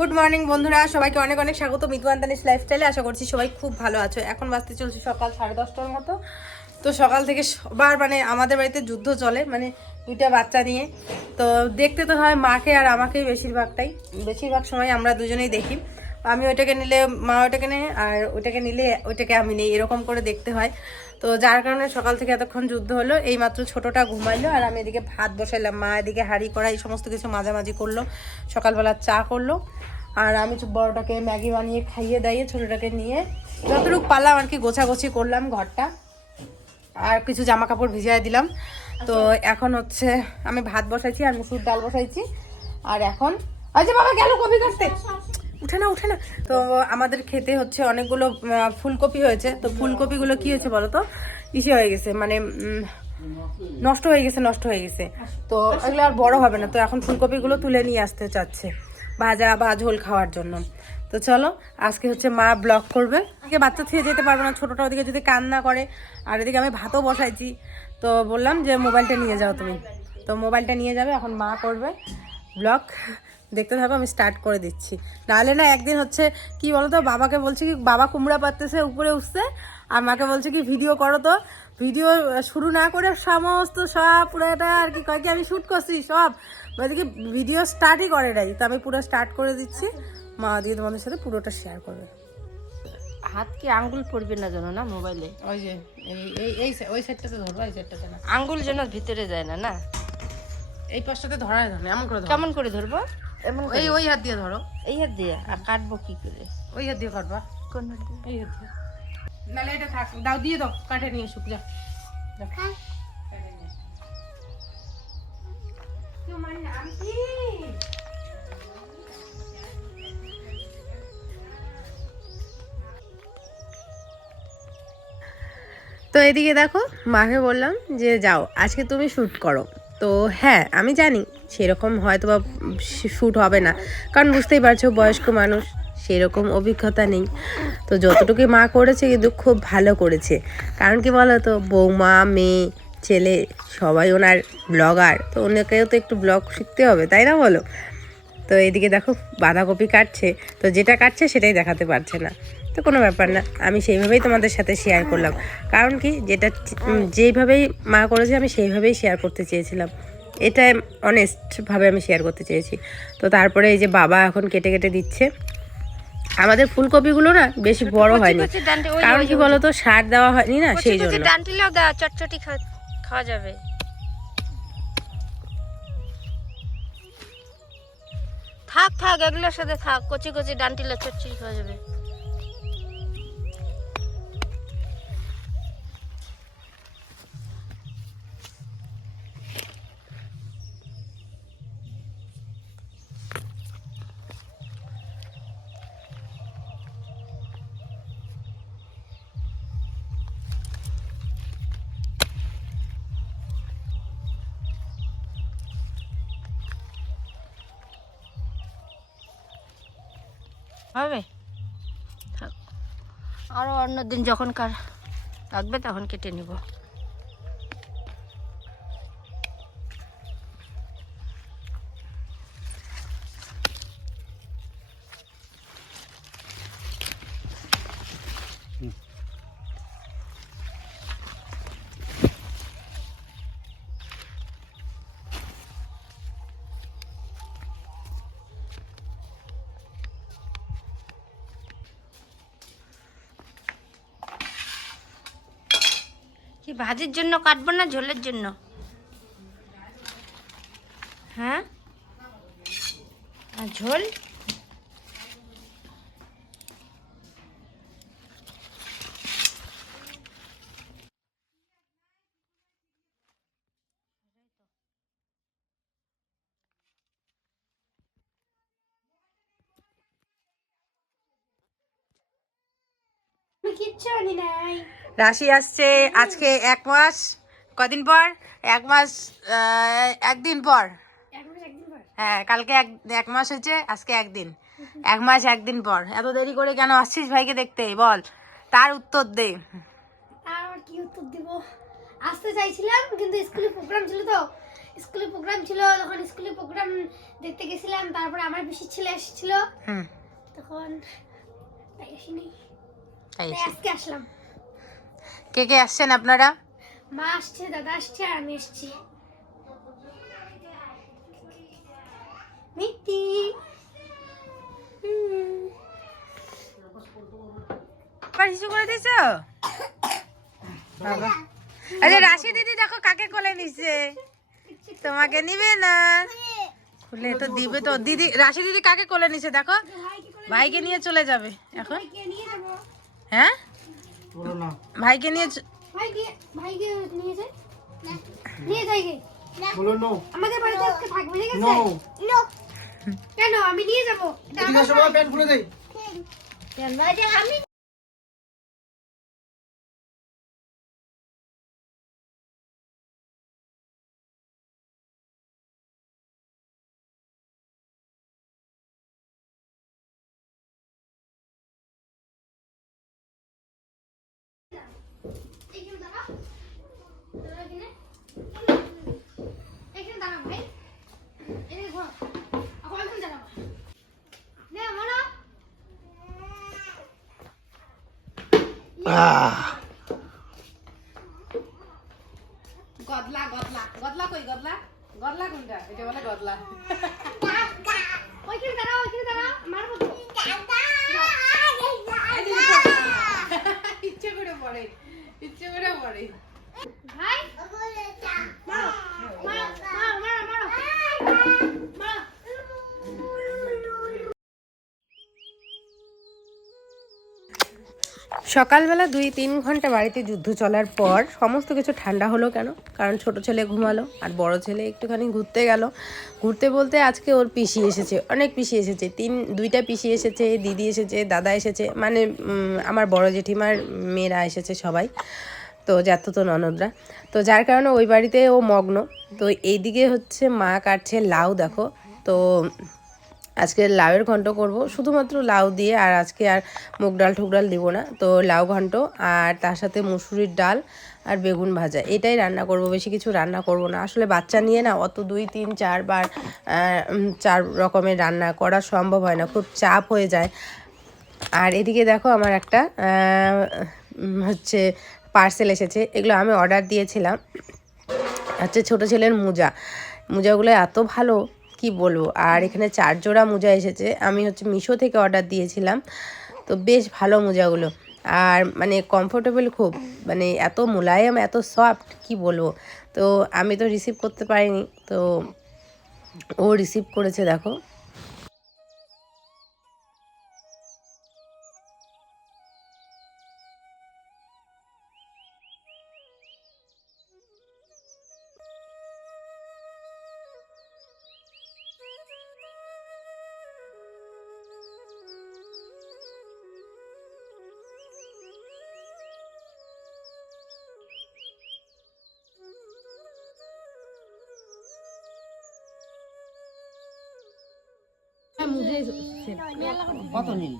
Good morning বন্ধুরা। সবাইকে অনেক অনেক স্বাগত মিতু লাইফস্টাইলে আশা করছি সবাই খুব ভালো আছো। এখন বাজতে চলছে সকাল সাড়ে দশটার মতো। তো সকাল থেকে সবার মানে আমাদের বাড়িতে যুদ্ধ চলে মানে দুইটা বাচ্চা নিয়ে। তো দেখতে তো হয় মাকে আর আমাকেই বেশিরভাগটাই। বেশিরভাগ সময় আমরা দুজনেই দেখি। আমি ওইটাকে নিলে মা ওইটাকে নেয় আর ওইটাকে নিলে ওইটাকে আমি নিই। এরকম করে দেখতে হয়। তো যার কারণে সকাল থেকে এতক্ষণ যুদ্ধ হলো এই মাত্র ছোটোটা ঘুমাইলো আর আমি এদিকে ভাত বসাইলাম। মা এদিকে হাঁড়ি করা এই সমস্ত কিছু মাঝামাঝি করল, সকালবেলা চা করল। আর আমি বড়টাকে ম্যাগি বানিয়ে খাইয়ে দাইয়ে ছোটোটাকে নিয়ে যতটুকু পারলাম আর কি গোছাগুছি করলাম ঘরটা। আর কিছু জামা কাপড় ভিজিয়ে দিলাম। তো এখন হচ্ছে আমি ভাত বসাইছি আর মুসুর ডাল বসাইছি। আর এখন আচ্ছা বাবা গেল কপি কাটতে উঠে না উঠে না তো আমাদের খেতে হচ্ছে অনেকগুলো ফুলকপি হয়েছে। তো ফুলকপিগুলো কি হয়েছে বলো তো? ইসে হয়ে গেছে মানে নষ্ট হয়ে গেছে, নষ্ট হয়ে গেছে। তো এগুলো আর বড় হবে না। তো এখন ফুলকপিগুলো তুলে নিয়ে আসতে চাচ্ছে, ভাজা বা ঝোল খাওয়ার জন্য। তো চলো, আজকে হচ্ছে মা ব্লগ করবে। আজকে বাচ্চা থেকে যেতে পারব না, ছোটোটা ওদিকে যদি কান্না করে। আর এদিকে আমি ভাতও বসাইছি। তো বললাম যে মোবাইলটা নিয়ে যাও তুমি। তো মোবাইলটা নিয়ে যাবে, এখন মা করবে ব্লগ। দেখতে থাকো আমি স্টার্ট করে দিচ্ছি। নাহলে না একদিন হচ্ছে কি বলতো বাবাকে বলছে কি বাবা কুমড়া পাততেছে উপরে উঠছে আর মাকে বলছে কি ভিডিও করো তো। ভিডিও শুরু না করে সমস্ত সব পুরো এটা আর কি কয়েক আমি শ্যুট করছি সব। বলছে কি ভিডিও স্টার্টই করে নাই তো আমি পুরো স্টার্ট করে দিচ্ছি। মা দিয়ে তোমাদের সাথে পুরোটা শেয়ার করবে। হাত কি আঙ্গুল পড়বে না যেন না মোবাইলে ওই যে এই এই এই ওই সেটটাতে ধরবো এই সেটটাতে না। আঙ্গুল যেন ভিতরে যায় না না? এই পাশটাতে ধরা ধরে এমন করে কেমন করে ধরবো? এমন ওই ওই হাত দিয়ে ধরো। এই হাত দিয়ে? আর কাটবো কি করে? ওই হাত দিয়ে কাটবা। কোন হাত দিয়ে? এই হচ্ছে নালে এটা থাক দাও দিয়ে দাও কাটে নিয়ে শুক যা। তোমার নাম কি? তো এদিকে দেখো মাকে বললাম যে যাও আজকে তুমি শ্যুট করো। তো হ্যাঁ আমি জানি সেরকম হয়তো বা শ্যুট হবে না। কারণ বুঝতেই পারছ, বয়স্ক মানুষ, সেরকম অভিজ্ঞতা নেই। তো যতটুকুই মা করেছে, কিন্তু খুব ভালো করেছে। কারণ কি বলো তো বৌমা, মেয়ে, ছেলে, সবাই ওনার ব্লগার তো ওনাকেও তো একটু ব্লগ শিখতে হবে, তাই না বলো? তো এদিকে দেখো, বাঁধাকপি কাটছে। তো যেটা কাটছে, সেটাই দেখাতে পারছে না। তো কোনো ব্যাপার না, আমি সেইভাবেই তোমাদের সাথে শেয়ার করলাম। কারণ কি, যেটা যেইভাবেই মা করেছে, আমি সেইভাবেই শেয়ার করতে চেয়েছিলাম। এটা অনেস্টভাবে আমি শেয়ার করতে চেয়েছি। তো তারপরে এই যে বাবা এখন কেটে কেটে দিচ্ছে। আমাদের ফুলকপিগুলো না বেশি বড় হয়নি। কারণ কি বলতো সার দেওয়া হয়নি না সেই জন্য। ডান্টিলেও দেওয়া চটচটি খাওয়া যাবে। থাক থাক এগুলোর সাথে থাক কচি কচি ডান্টিলে চটচটি খাওয়া যাবে। হবে? আরও অন্যদিন যখন কার লাগবে তখন কেটে নিব। কি ভাজির জন্য কাটবো না ঝোলের জন্য? হ্যাঁ? আর ঝোল? রাশি আসছে আজকে এক মাস কদিন পর? এক মাস একদিন পর। হ্যাঁ কালকে এক এক মাস হয়েছে আজকে একদিন। এক মাস একদিন পর। এত দেরি করে কেন আসছিস ভাইকে দেখতে? বল তার উত্তর দে। আর কি উত্তর দিব? আসতে চাইছিলাম কিন্তু স্কুলে প্রোগ্রাম ছিল তো। স্কুলে প্রোগ্রাম ছিল তখন স্কুলে প্রোগ্রাম দেখতে গেছিলাম তারপরে আমার পিসির ছেলে এসেছিল। তখন তাই আসিনি। তাই আজকে আসলাম। কে কে আসছেন আপনারা? মা আসছে দাদা আসছে আর আমি এসেছি। মিটি আবার হিসু করে দিছ আরে রাশি দিদি দেখো কাকে কোলে নিচ্ছে তোমাকে নিবে না। খুলে তো দিবে তো। দিদি রাশি দিদি কাকে কোলে নিচ্ছে দেখো? ভাইকে নিয়ে চলে যাবে। এখন? ভাইকে ভাইকে নিয়ে ভাইকে ভাইকে নিয়ে যাই। নিয়ে যাই গে। বলো নো আমাদের বাড়িতে আজকে থাকবে ঠিক আছে? নো নো কেন? আমি নিয়ে যাব। এটা এদিকে প্যান্ট খুলে দেই। আমি এখানে দাঁড়াও দাঁড়াও এখানে এখানে দাঁড়াও ভাই এখানে ঘোরো এখন এখানে দাঁড়াও নে মনো গদলা গদলা। গদলা কই গদলা? গদলা কোনটা? এটা বলে গদলা। ওইখানে দাঁড়াও ওইখানে দাঁড়াও। মারবো তো। ইচ্ছে করে পড়ে ইচ্ছে করে পড়ে। সকালবেলা দুই তিন ঘণ্টা বাড়িতে যুদ্ধ চলার পর সমস্ত কিছু ঠান্ডা হলো কেন? কারণ ছোট ছেলে ঘুমালো আর বড় ছেলে একটুখানি ঘুরতে গেল। ঘুরতে বলতে আজকে ওর পিসি এসেছে, অনেক পিসি এসেছে। তিন, দুইটা পিসি এসেছে, দিদি এসেছে, দাদা এসেছে মানে আমার বড় জেঠিমার মেয়েরা এসেছে সবাই। তো যাত তো ননদরা। তো যার কারণে ওই বাড়িতে ও মগ্ন। তো এইদিকে হচ্ছে মা কাটছে লাউ, দেখো। তো আজকে লাউয়ের ঘন্ট করব। শুধুমাত্র লাউ দিয়ে আর আজকে আর মুগ ডাল, ঠুক ডাল দিব না। তো লাউ ঘন্ট আর তার সাথে মুসুরির ডাল আর বেগুন ভাজা। এটাই রান্না করব, বেশি কিছু রান্না করব না। আসলে বাচ্চা নিয়ে না অত দুই, তিন, চারবার চার রকমের রান্না করা সম্ভব হয় না। খুব চাপ হয়ে যায়। আর এদিকে দেখো আমার একটা হচ্ছে পার্সেল এসেছে। এগুলো আমি অর্ডার দিয়েছিলাম। হচ্ছে ছোট ছেলের মোজা। মোজাগুলো এত ভালো কি বলব? আর এখানে চার জোড়া মোজা এসেছে। আমি হচ্ছে মিশো থেকে অর্ডার দিয়েছিলাম। তো বেশ ভালো মোজাগুলো। আর মানে কমফোর্টেবল খুব। মানে এত মোলায়েম, এত সফট কি বলব? তো আমি তো রিসিভ করতে পারিনি। তো ও রিসিভ করেছে, দেখো। কত নিন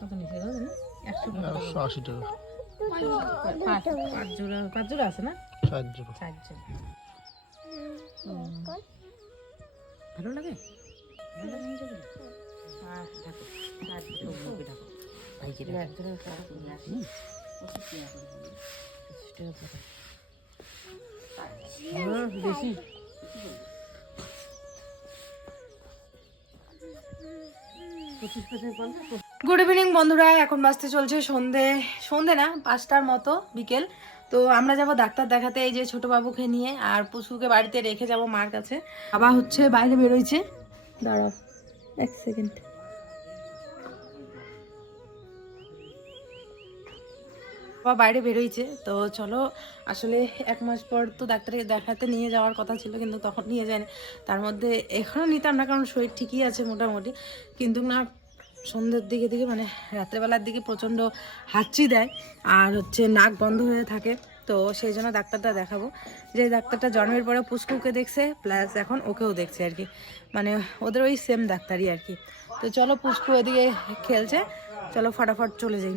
কত নিচে একশো একশো আশি টাকা। পাঁচ পাঁচ জোড়া পাঁচ জোড়া আছে না? চার জোড়া। চার জোড়া। ভালো লাগে? ভালো গুড ইভিনিং বন্ধুরা। এখন বাজতে চলছে সন্ধে সন্ধে না, পাঁচটার মতো বিকেল। তো আমরা যাব ডাক্তার দেখাতে এই যে ছোট বাবুকে নিয়ে, আর পুষুকে বাড়িতে রেখে যাব মার কাছে। বাবা হচ্ছে বাইরে বেরোইছে। দাঁড়াও, এক সেকেন্ড। বাবা বাইরে বেরোইছে। তো চলো, আসলে এক মাস পর তো ডাক্তারকে দেখাতে নিয়ে যাওয়ার কথা ছিল, কিন্তু তখন নিয়ে যায়নি। তার মধ্যে এখনও নিতাম না, কারণ শরীর ঠিকই আছে মোটামুটি। কিন্তু না, সন্ধ্যের দিকে দিকে মানে রাত্রেবেলার দিকে প্রচণ্ড হাঁচি দেয় আর হচ্ছে নাক বন্ধ হয়ে থাকে। তো সেই জন্য ডাক্তারটা দেখাবো। যে ডাক্তারটা জন্মের পরে পুষ্কুকে দেখছে, প্লাস এখন ওকেও দেখছে আর কি। মানে ওদের ওই সেম ডাক্তারই আর কি। তো চলো পুষ্কু ওদিকে খেলছে, চলো ফটাফট চলে যাই।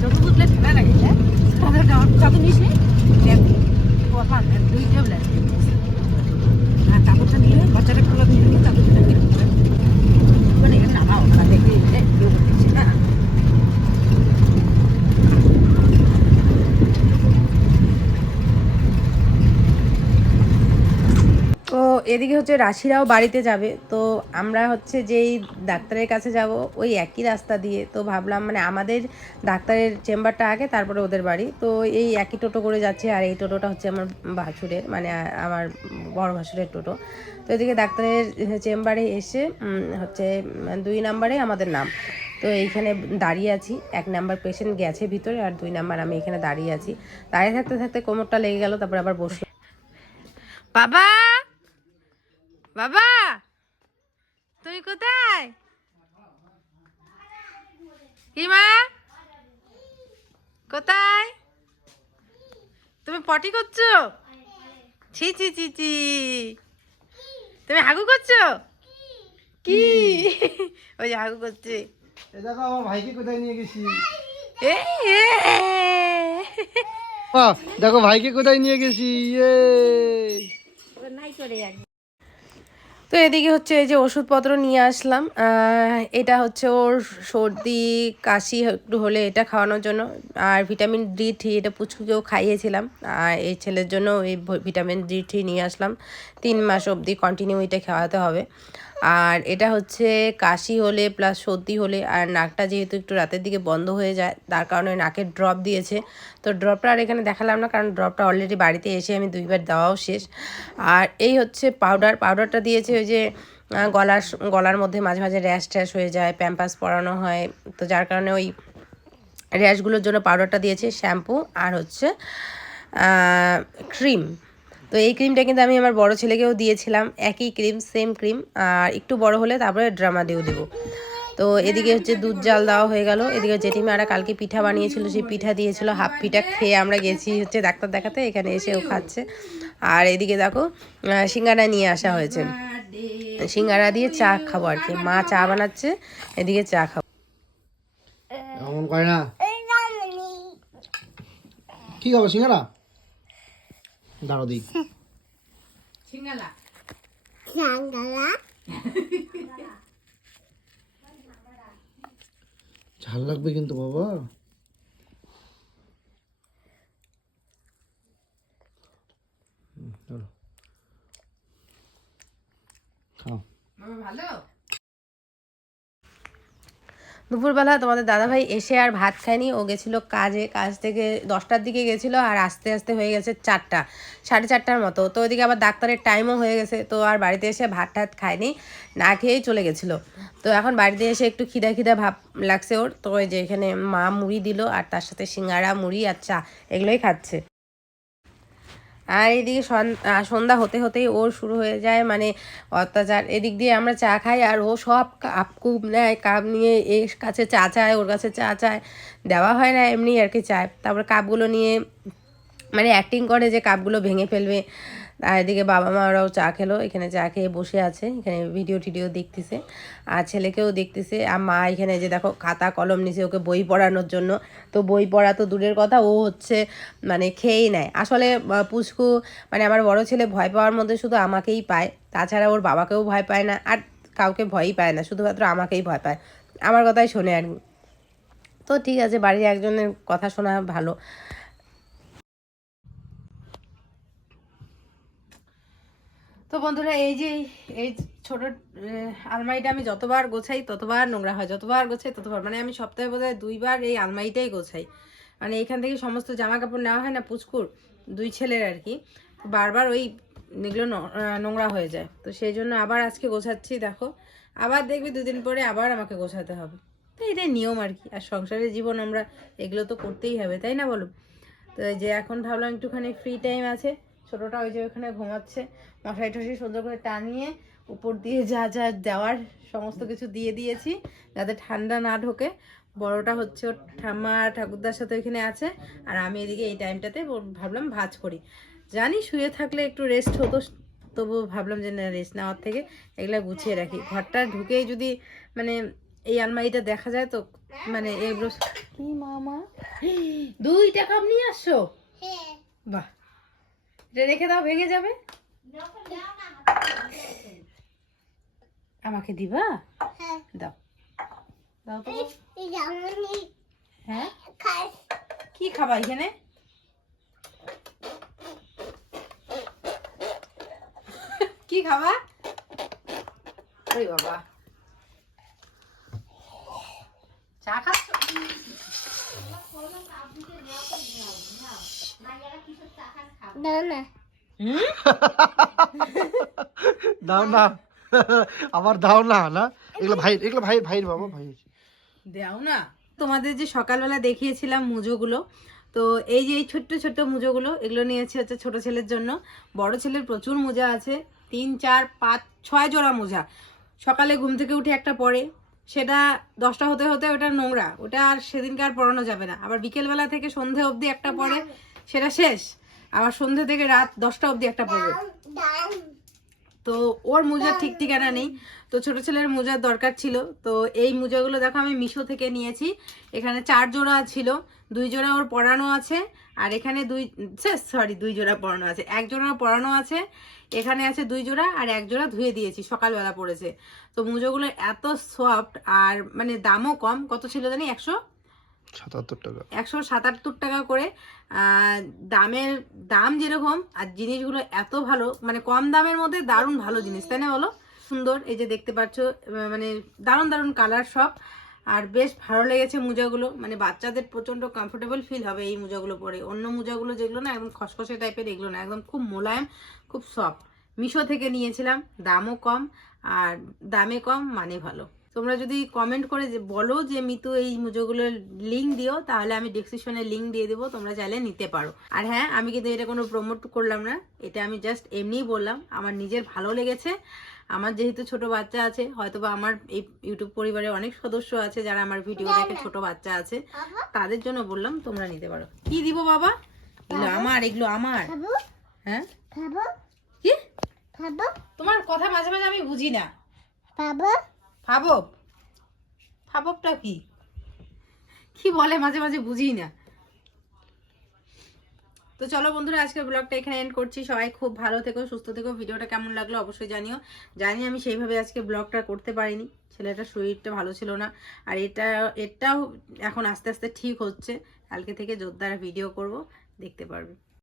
যত বুঝলে ঠান্ডা লাগে হ্যাঁ? যত নিস নি পান দুই ট্যাবলেট আর কাপড়টা নিয়ে বাচ্চাটা খোলা দিয়ে দিলে কাপড়টা নিয়ে মানে এখানে নামাও না দেখে কেউ করতেছে না তো এদিকে হচ্ছে রাশিরাও বাড়িতে যাবে, তো আমরা হচ্ছে যেই ডাক্তারের কাছে যাব, ওই একই রাস্তা দিয়ে, তো ভাবলাম মানে আমাদের ডাক্তারের চেম্বারটা আগে, তারপরে ওদের বাড়ি, তো এই একই টোটো করে যাচ্ছে, আর এই টোটোটা হচ্ছে আমার ভাসুরের মানে আমার বড় ভাসুরের টোটো। তো এদিকে ডাক্তারের চেম্বারে এসে হচ্ছে দুই নাম্বারে আমাদের নাম। তো এইখানে দাঁড়িয়ে আছি, এক নাম্বার পেশেন্ট গেছে ভিতরে, আর দুই নাম্বার আমি এখানে দাঁড়িয়ে আছি। দাঁড়িয়ে থাকতে থাকতে কোমরটা লেগে গেল, তারপর আবার বসলাম। বাবা! বাবা তুই কোথায়? কি মা? কোথায়? তুমি পটি করছ? ছি ছি ছি ছি। তুমি হাগু করছ? কি? ওই যে হাগু করছে। দেখো আমার ভাইকে কোথায় নিয়ে গেছি। দেখো ভাইকে কোথায় নিয়ে গেছি? ইয়ে। তো এদিকে হচ্ছে এই যে ওষুধপত্র নিয়ে আসলাম এটা হচ্ছে ওর সর্দি, কাশি একটু হলে এটা খাওয়ানোর জন্য। আর ভিটামিন ডি থ্রি এটা পুচকুকেও খাইয়েছিলাম, আর এই ছেলের জন্য এই ভিটামিন ডি থ্রি নিয়ে আসলাম। তিন মাস অবধি কন্টিনিউ এটা খাওয়াতে হবে। আর এটা হচ্ছে কাশি হলে প্লাস সর্দি হলে, আর নাকটা যেহেতু একটু রাতের দিকে বন্ধ হয়ে যায়, তার কারণে নাকের ড্রপ দিয়েছে। তো ড্রপটা আর এখানে দেখালাম না, কারণ ড্রপটা অলরেডি বাড়িতে এসে আমি দুইবার দেওয়াও শেষ। আর এই হচ্ছে পাউডার পাউডারটা দিয়েছে ওই যে গলার গলার মধ্যে মাঝে মাঝে র্যাশ ট্যাশ হয়ে যায় প্যাম্পাস পরানো হয়। তো যার কারণে ওই র্যাশগুলোর জন্য পাউডারটা দিয়েছে শ্যাম্পু আর হচ্ছে ক্রিম তো এই ক্রিমটা কিন্তু আমি আমার বড় ছেলেকেও দিয়েছিলাম। একই ক্রিম সেম ক্রিম আর একটু বড় হলে তারপরে ড্রামা দিয়েও দেবো। তো এদিকে হচ্ছে দুধ জাল দেওয়া হয়ে গেল। এদিকে জেঠিমারা কালকে পিঠা বানিয়েছিল, সেই পিঠা দিয়েছিল হাফ পিঠা খেয়ে আমরা গেছি হচ্ছে ডাক্তার দেখাতে, এখানে এসেও খাচ্ছে। আর এদিকে দেখো সিঙ্গারা নিয়ে আসা হয়েছে। সিঙ্গারা দিয়ে চা খাব আর কি। মা চা বানাচ্ছে, এদিকে চা খাব। কি খাব সিঙ্গারা? দাঁড়ো দিই সিঙ্গালা। ঝাল লাগবে কিন্তু বাবা। খাও। ভালো? দুপুরবেলা তোমাদের দাদাভাই এসে আর ভাত খায়নি। ও গেছিল কাজে, কাজ থেকে দশটার দিকে গেছিল আর আস্তে আস্তে হয়ে গেছে চারটা, সাড়ে চারটার মতো। তো ওইদিকে আবার ডাক্তারের টাইমও হয়ে গেছে, তো আর বাড়িতে এসে ভাত টাত খায়নি, না খেয়েই চলে গেছিল। তো এখন বাড়িতে এসে একটু খিদা খিদা ভাব লাগছে ওর। তো ওই যে এখানে মা মুড়ি দিল আর তার সাথে সিঙ্গারা, মুড়ি আর চা এগুলোই খাচ্ছে। আর এদিকে সন- সন্ধ্যা হতে হতেই ওর শুরু হয়ে যায় মানে অত্যাচার। এদিক দিয়ে আমরা চা খাই আর ও সব কাপ কুপ নেয়, কাপ নিয়ে এর কাছে চা চায়, ওর কাছে চা চায়। দেওয়া হয় না এমনি আর কি চায়। তারপর কাপগুলো নিয়ে মানে অ্যাক্টিং করে যে কাপগুলো ভেঙে ফেলবে। আর এদিকে বাবা মারাও চা খেলো, এখানে চা খেয়ে বসে আছে, এখানে ভিডিও টিডিও দেখতেছে। আর ছেলেকেও দেখতেছে, আর মা এখানে যে দেখো খাতা কলম নিছে ওকে বই পড়ানোর জন্য। তো বই পড়া তো দূরের কথা, ও হচ্ছে মানে খেয়েই নেয়। আসলে পুষ্কু মানে আমার বড় ছেলে ভয় পাওয়ার মধ্যে শুধু আমাকেই পায়, তাছাড়া ওর বাবাকেও ভয় পায় না, আর কাউকে ভয়ই পায় না, শুধুমাত্র আমাকেই ভয় পায়। আমার কথাই শোনে আর তো ঠিক আছে, বাড়ির একজনের কথা শোনা ভালো। তো বন্ধুরা, এই যে, এই ছোট আলমারিটা আমি যতবার গোছাই, ততবার নোংরা হয়। যতবার গোছাই, ততবার। মানে আমি সপ্তাহে বোধহয় দুইবার এই আলমারিটাই গোছাই। মানে এখান থেকে সমস্ত জামা কাপড় নেওয়া হয় না পুচকুর, দুই ছেলের আর কি। বারবার ওই এগুলো নোংরা হয়ে যায়। তো সেই জন্য আবার আজকে গোছাচ্ছি, দেখো। আবার দেখবি দুদিন পরে আবার আমাকে গোছাতে হবে। তো এটাই নিয়ম আর কি। আর সংসারের জীবন আমরা এগুলো তো করতেই হবে, তাই না বলো? তো যে এখন ভাবলাম একটুখানি ফ্রি টাইম আছে। ছোটটা ওই যে ওখানে ঘুমাচ্ছে মশারি টশারি সুন্দর করে টানিয়ে উপর দিয়ে যা যা দেওয়ার সমস্ত কিছু দিয়ে দিয়েছি যাতে ঠান্ডা না ঢোকে। বড়টা হচ্ছে ওর ঠাম্মা ঠাকুরদার সাথে ওইখানে আছে আর আমি এদিকে এই টাইমটাতে ভাবলাম ভাজ করি। জানি শুয়ে থাকলে একটু রেস্ট হতো তবু ভাবলাম যে না রেস্ট নেওয়ার থেকে এগুলা গুছিয়ে রাখি। ঘরটা ঢুকেই যদি মানে এই আলমারিটা দেখা যায় তো মানে এগুলো কি মামা? দুইটা কাপ নিয়ে আসছো? বাহ। এটা রেখে দাও ভেঙে যাবে? আমাকে দিবা? হ্যাঁ। দাও। দাও তো। হ্যাঁ? কি খাবা এখানে? কি খাবা? ওরে বাবা। চা খাচ্ছ? দাও না। আবার দাও না না? এগুলো ভাই এগুলো ভাই ভাইয়ের বাবা ভাই দাও না। তোমাদের যে সকালবেলা দেখিয়েছিলাম মুজোগুলো তো এই যে এই ছোট্ট ছোট্ট মুজোগুলো এগুলো নিয়েছি হচ্ছে ছোট ছেলের জন্য। বড় ছেলের প্রচুর মোজা আছে। তিন চার পাঁচ ছয় জোড়া মোজা। সকালে ঘুম থেকে উঠে একটা পরে। সেটা দশটা হতে হতে ওটা নোংরা। ওটা আর সেদিনকে আর পরানো যাবে না। আবার বিকেলবেলা থেকে সন্ধে অবধি একটা পরে। সেটা শেষ। আবার সন্ধে থেকে রাত দশটা অবধি একটা পড়বে। তো ওর মোজার ঠিক ঠিকানা নেই। তো ছোট ছেলের মোজার দরকার ছিল। তো এই মোজাগুলো দেখো আমি মিশো থেকে নিয়েছি। এখানে চার জোড়া ছিল। দুই জোড়া ওর পরানো আছে। আর এখানে দুই সরি দুই জোড়া পরানো আছে। এক জোড়া পরানো আছে। এখানে আছে দুই জোড়া আর এক জোড়া ধুয়ে দিয়েছি। সকালবেলা পড়েছে। তো মুজোগুলো এত সফট আর মানে দামও কম। কত ছিল জানি? একশো সাতাত্তর টাকা। একশো সাতাত্তর টাকা করে দামের, দাম যেরকম আর জিনিসগুলো এত ভালো মানে কম দামের মধ্যে দারুণ ভালো জিনিস, তাই না বলো? সুন্দর, এই যে দেখতে পাচ্ছ মানে দারুণ দারুণ কালার সব। আর বেশ ভালো লেগেছে মোজাগুলো মানে বাচ্চাদের প্রচণ্ড কমফোর্টেবল ফিল হবে এই মোজাগুলো পরে। অন্য মোজাগুলো যেগুলো না একদম খসখসে টাইপের এগুলো না, একদম খুব মোলায়েম, খুব সফট মিশো থেকে নিয়েছিলাম, দামও কম, আর দামে কম মানে ভালো। তোমরা যদি কমেন্ট করে যে বলো যে মিতু এই মুজোগুলোর লিঙ্ক দিও তাহলে আমি ডিসক্রিপশনে লিঙ্ক দিয়ে দেবো তোমরা চাইলে নিতে পারো। আর হ্যাঁ আমি কিন্তু এটা কোনো প্রমোট করলাম না এটা আমি জাস্ট এমনিই বললাম আমার নিজের ভালো লেগেছে। আমার যেহেতু ছোট বাচ্চা আছে হয়তোবা আমার এই ইউটিউব পরিবারে অনেক সদস্য আছে যারা আমার ভিডিও দেখে ছোট বাচ্চা আছে তাদের জন্য বললাম তোমরা নিতে পারো। কি দিব বাবা? এগুলো আমার এগুলো আমার। হ্যাঁ? কি? তোমার কথা মাঝে মাঝে আমি বুঝি না। খাব ফাবব ফাববটা কি? কি বলে মাঝে মাঝে বুঝি না। তো চলো বন্ধুরা, আজকের ব্লগটা এখানে এন্ড করছি। সবাই খুব ভালো থেকো, সুস্থ থেকো। ভিডিওটা কেমন লাগল অবশ্যই জানিও। জানি আমি সেইভাবে আজকে ব্লগটা করতে পারিনি। ছেলেটার শরীরটা ভালো ছিল না। আর এটা, এটাও এখন আস্তে আস্তে ঠিক হচ্ছে। কালকে থেকে জোরদার ভিডিও করব। দেখতে পারবে।